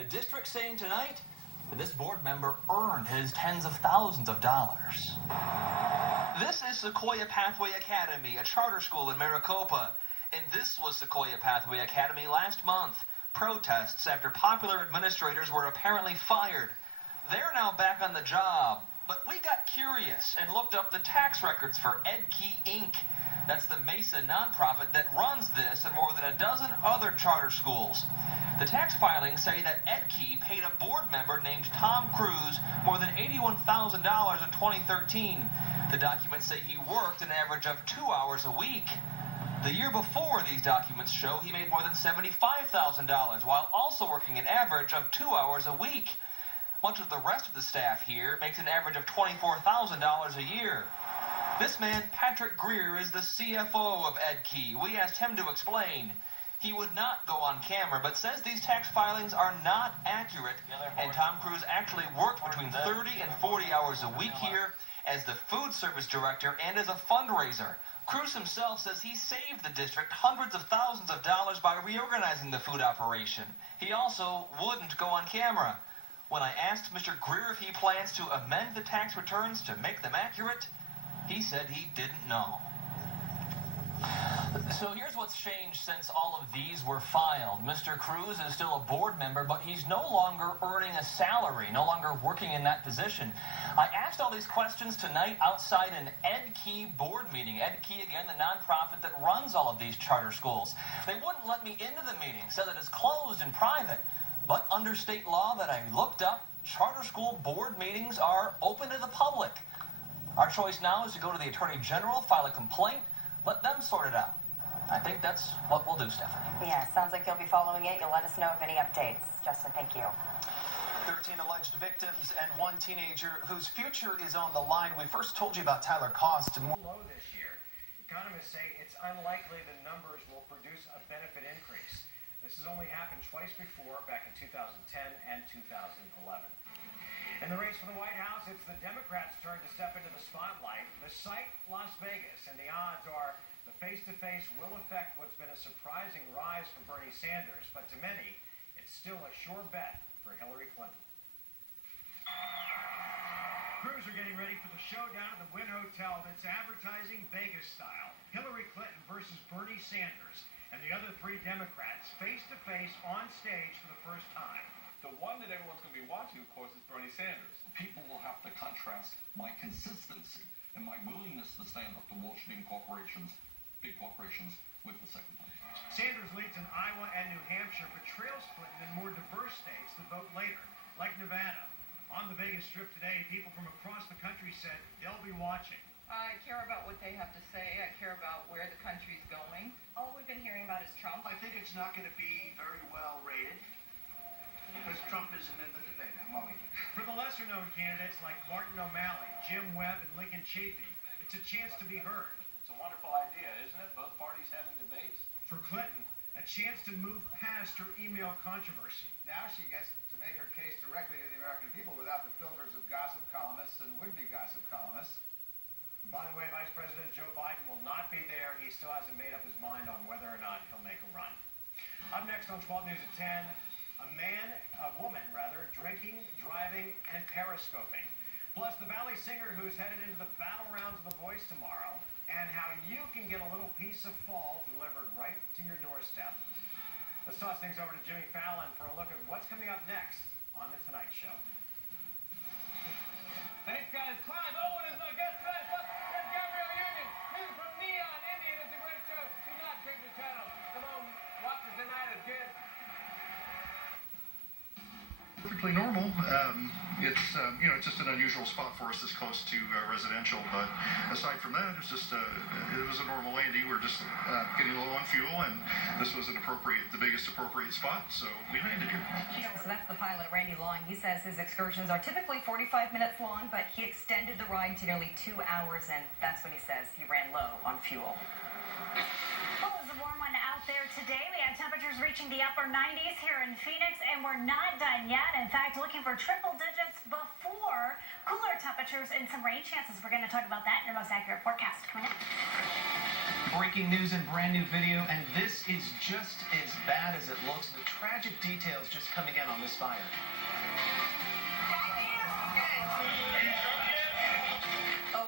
The district saying tonight that this board member earned his tens of thousands of dollars. This is Sequoia Pathway Academy, a charter school in Maricopa. And this was Sequoia Pathway Academy last month. Protests after popular administrators were apparently fired. They're now back on the job. But we got curious and looked up the tax records for EdKey Inc. That's the Mesa nonprofit that runs this and more than a dozen other charter schools. The tax filings say that EdKey paid a board member named Tom Cruise more than $81,000 in 2013. The documents say he worked an average of 2 hours a week. The year before, these documents show he made more than $75,000 while also working an average of 2 hours a week. Much of the rest of the staff here makes an average of $24,000 a year. This man, Patrick Greer, is the CFO of EdKey. We asked him to explain. He would not go on camera, but says these tax filings are not accurate, and Tom Cruise actually worked between 30 and 40 hours a week here as the food service director and as a fundraiser. Cruise himself says he saved the district hundreds of thousands of dollars by reorganizing the food operation. He also wouldn't go on camera. When I asked Mr. Greer if he plans to amend the tax returns to make them accurate, he said he didn't know. So here's what's changed since all of these were filed. Mr. Cruz is still a board member, but he's no longer earning a salary, no longer working in that position. I asked all these questions tonight outside an EdKey board meeting. EdKey, again, the nonprofit that runs all of these charter schools. They wouldn't let me into the meeting, said that it's closed and private. But under state law that I looked up, charter school board meetings are open to the public. Our choice now is to go to the Attorney General, file a complaint, let them sort it out. I think that's what we'll do, Stephanie. Yeah, sounds like you'll be following it. You'll let us know of any updates. Justin, thank you. 13 alleged victims and one teenager whose future is on the line. We first told you about Tyler Cost. Low this year. Economists say it's unlikely the numbers will produce a benefit increase. This has only happened twice before, back in 2010 and 2011. In the race for the White House, it's the Democrats' turn to step into the spotlight. The site, Las Vegas, and the odds are the face-to-face will affect what's been a surprising rise for Bernie Sanders, but to many, it's still a sure bet for Hillary Clinton. Crews are getting ready for the showdown at the Wynn Hotel that's advertising Vegas style. Hillary Clinton versus Bernie Sanders, and the other three Democrats face-to-face on stage for the first time. The one that everyone's going to be watching, of course, is Bernie Sanders. People will have to contrast my consistency and my willingness to stand up to Wall Street corporations, big corporations, with the second one. Sanders leads in Iowa and New Hampshire, but trails Clinton in more diverse states to vote later, like Nevada. On the Vegas Strip today, people from across the country said they'll be watching. I care about what they have to say. I care about where the country's going. All we've been hearing about is Trump. I think it's not going to be very well rated because Trump isn't in the debate. I'm only kidding. For the lesser-known candidates like Martin O'Malley, Jim Webb, and Lincoln Chafee, it's a chance to be heard. It's a wonderful idea, isn't it? Both parties having debates. For Clinton, a chance to move past her email controversy. Now she gets to make her case directly to the American people without the filters of gossip columnists and would-be gossip columnists. By the way, Vice President Joe Biden will not be there. He still hasn't made up his mind on whether or not he'll make a run. Up next on 12 News at 10, a woman, drinking, driving, and periscoping. Plus, the Valley singer who's headed into the battle rounds of The Voice tomorrow, and how you can get a little piece of fall delivered right to your doorstep. Let's toss things over to Jimmy Fallon for a look at what's coming up next on The Tonight Show. Thanks, guys. Clive Owen is my guest tonight. Plus, there's Gabrielle Union. Music from Neon Indian. It's a great show. Do not change the channel. Come on, watch it tonight as kids. Perfectly normal. It's just an unusual spot for us this close to residential. But aside from that, it was a normal landing. We're just getting low on fuel, and this was the biggest appropriate spot, so we landed here. So that's the pilot, Randy Long. He says his excursions are typically 45 minutes long, but he extended the ride to nearly 2 hours, and that's when he says he ran low on fuel. Well, it was a warm one out there today. We had temperatures reaching the upper 90s here in Phoenix, and we're not done yet. In fact, looking for triple digits before Cooler temperatures and some rain chances. We're going to talk about that in your most accurate forecast coming up. Breaking news and brand new video, and this is just as bad as it looks. The tragic details just coming in on this fire.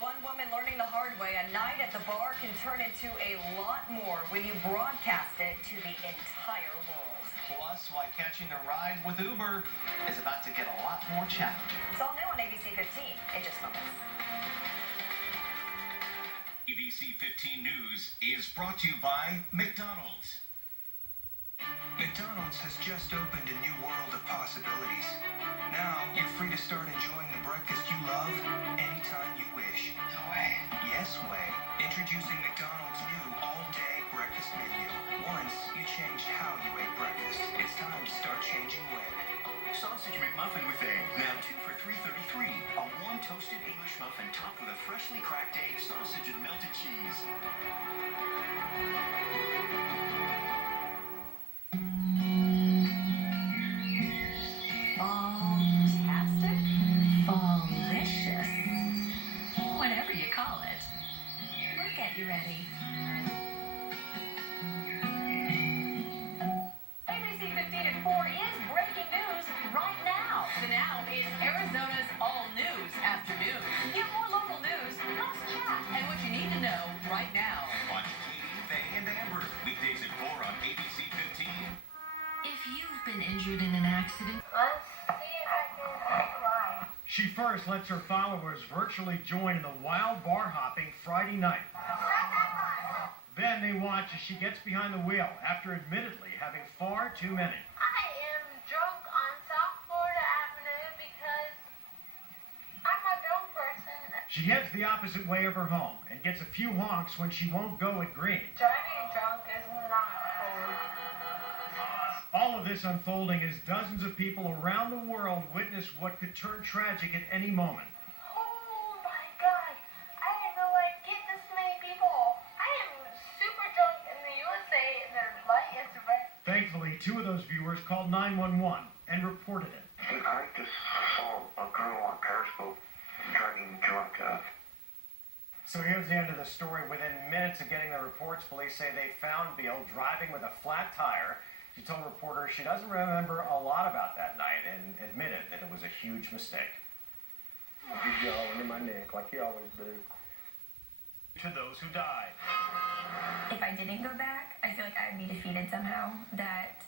One woman learning the hard way, a night at the bar can turn into a lot more when you broadcast it to the entire world. Plus, why catching a ride with Uber is about to get a lot more challenging. It's all new on ABC15 in just moments. ABC15 News is brought to you by McDonald's. McDonald's has just opened a new world of possibilities. Now, you're free to start enjoying the breakfast you love anytime you wish. No way. Yes way. Introducing McDonald's new all-day breakfast menu. Once, you changed how you ate breakfast. It's time to start changing when. Sausage McMuffin with egg. Now 2 for $3.33. A warm toasted English muffin topped with a freshly cracked egg, sausage, and melted cheese. Fantastic? Delicious? Whatever you call it. We'll get you ready. ABC15 at 4 is breaking news right now. The now is Arizona's all-news afternoon. Get more local news, plus chat, and what you need to know right now. Watch Katie, Faye, and Amber. Weekdays at 4 on ABC15. If you've been injured in an accident, Let's see if I can fly. She first lets her followers virtually join in the wild bar hopping Friday night. Then they watch as she gets behind the wheel after admittedly having far too many. I am drunk on South Florida Avenue because I'm a drunk person. She heads the opposite way of her home and gets a few honks when she won't go at green. Driving drunk is not cool. All of this unfolding as dozens of people around the world witness what could turn tragic at any moment. Oh my god, I didn't know I'd get this many people. I am super drunk in the USA and their light is red. Thankfully, 2 of those viewers called 911 and reported it. I just saw a girl on Periscope driving drunk. So here's the end of the story. Within minutes of getting the reports, police say they found Beal driving with a flat tire. She told reporters she doesn't remember a lot about that night and admitted that it was a huge mistake. He's yelling in my neck like he always do. To those who died. If I didn't go back, I feel like I would be defeated somehow. That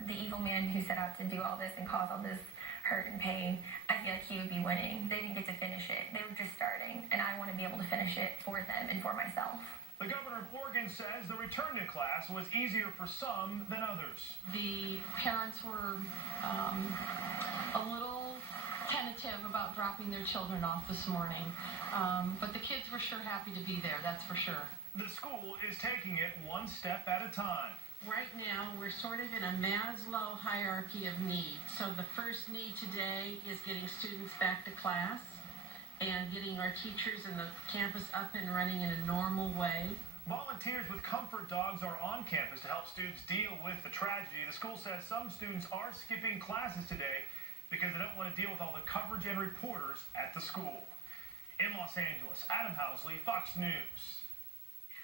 the evil man who set out to do all this and cause all this hurt and pain, I feel like he would be winning. They didn't get to finish it. They were just starting, and I want to be able to finish it for them and for myself. The governor of Oregon says the return to class was easier for some than others. The parents were a little tentative about dropping their children off this morning, but the kids were sure happy to be there, that's for sure. The school is taking it one step at a time. Right now, we're sort of in a Maslow hierarchy of needs. So the first need today is getting students back to class and getting our teachers and the campus up and running in a normal way. Volunteers with comfort dogs are on campus to help students deal with the tragedy. The school says some students are skipping classes today because they don't want to deal with all the coverage and reporters at the school. In Los Angeles, Adam Housley, Fox News.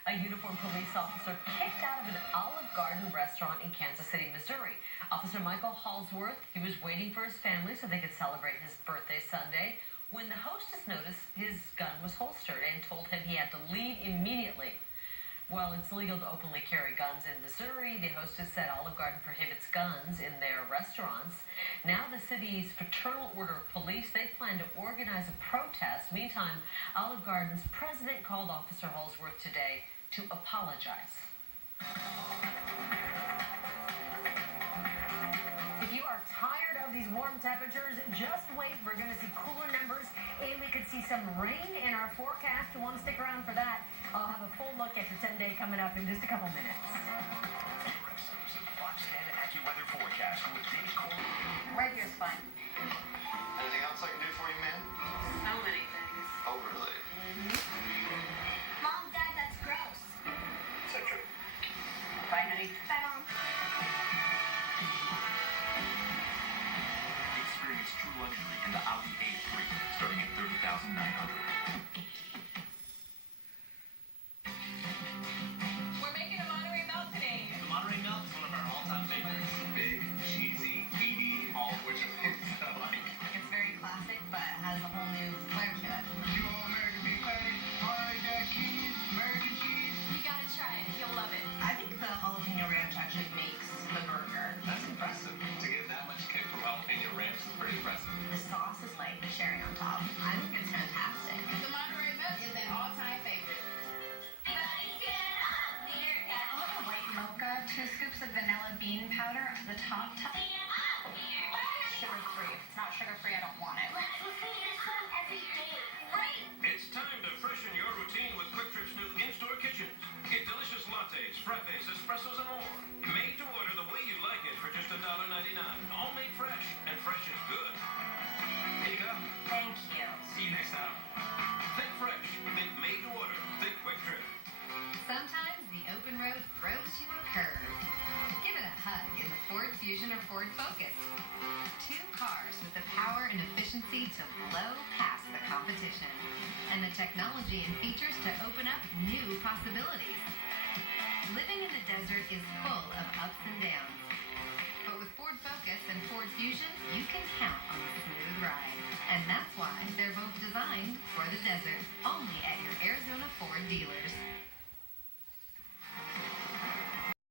A uniformed police officer kicked out of an Olive Garden restaurant in Kansas City, Missouri. Officer Michael Halsworth, he was waiting for his family so they could celebrate his birthday Sunday when the hostess noticed his gun was holstered and told him he had to leave immediately. While it's legal to openly carry guns in Missouri, the hostess said Olive Garden prohibits guns in their restaurants. Now the city's Fraternal Order of Police, they plan to organize a protest. Meantime, Olive Garden's president called Officer Halsworth today to apologize. If you are tired of these warm temperatures, just wait. We're going to see cooler numbers, and we could see some rain in our forecast. You want to stick around for that? I'll have a full look at your 10-day coming up in just a couple minutes. Fox 10 AccuWeather forecast with Dave Cole. Right here's fine. Anything else I can do for you, man? So many things. Oh, really? Mom, Dad, that's gross. Is that true? Bye, honey. Bye, Mom. Experience true luxury in the Audi A3, starting We're making a Monterey Melt today. The Monterey Melt is one of our all-time favorites. Big, cheesy, meaty, all of which I like. It's very classic, but has a whole new flair to it. You all American beef patty, Monterey Jack cheese, American cheese. You gotta try it. You'll love it. I think the jalapeno ranch actually makes the burger. That's impressive. To get that much kick from jalapeno ranch is pretty impressive. The sauce is like the cherry on top. I think it's fantastic. The Monterey Melt is an all-time favorite. I'll have a white mocha, 2 scoops of vanilla bean powder, the top. Sugar-free. If it's not sugar-free, I don't want it. It's time to freshen your routine with Quick Trip's new in-store kitchen. Get delicious lattes, frappes, espressos, and more. Made to order the way you like it for just $1.99. All made fresh, and fresh is good. Here you go. Thank you. See you next time. Think fresh. Think made to order. Think Quick Trip. Sometimes the open road throws you a curve. Give it a hug in the Ford Fusion or Ford Focus. 2 cars with the power and efficiency to blow past the competition. And the technology and features to open up new possibilities. Living in the desert is full of ups and downs. But with Ford Focus and Ford Fusion, you can count on a smooth ride. And that's why they're both designed for the desert. Only at your Arizona Ford dealers.